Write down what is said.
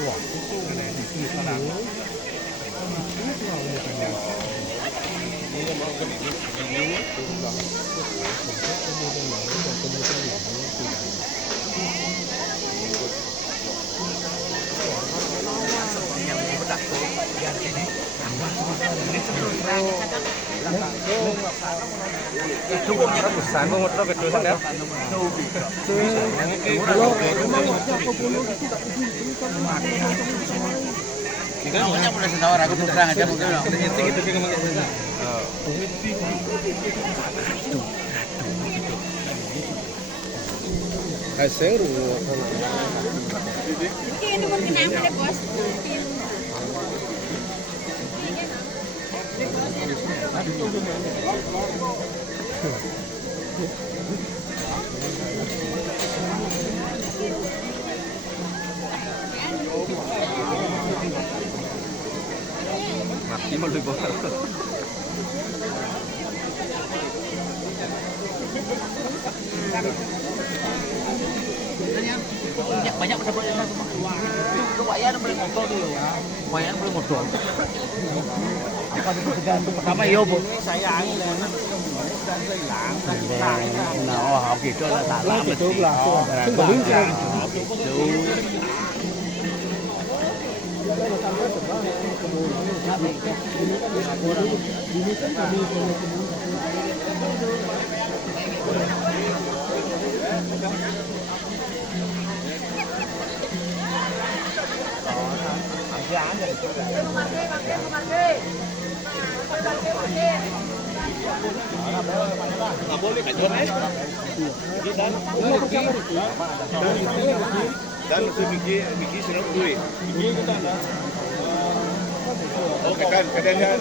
Wah, itu di sana. Cukupnya besar banget tuh betul kan ya? Kalau semangatnya ke pulau itu tak Namanya boleh setawar aku terang aja mungkin. gitu kan ngomongnya. Hasil Ini mungkin nama deh bos. mati malu bos. Banyak pendapatnya semua. Lumayan beli motor dulu. Lumayan beli motor. Apa itu tergantung pertama yo bu. Saya angin dan hilang. Nah, oh gitu lah salah. Itu lah. Belum kan. Nggak boleh kacau dan Miki senang duit. Miki kita ada. Oke kan, kemudian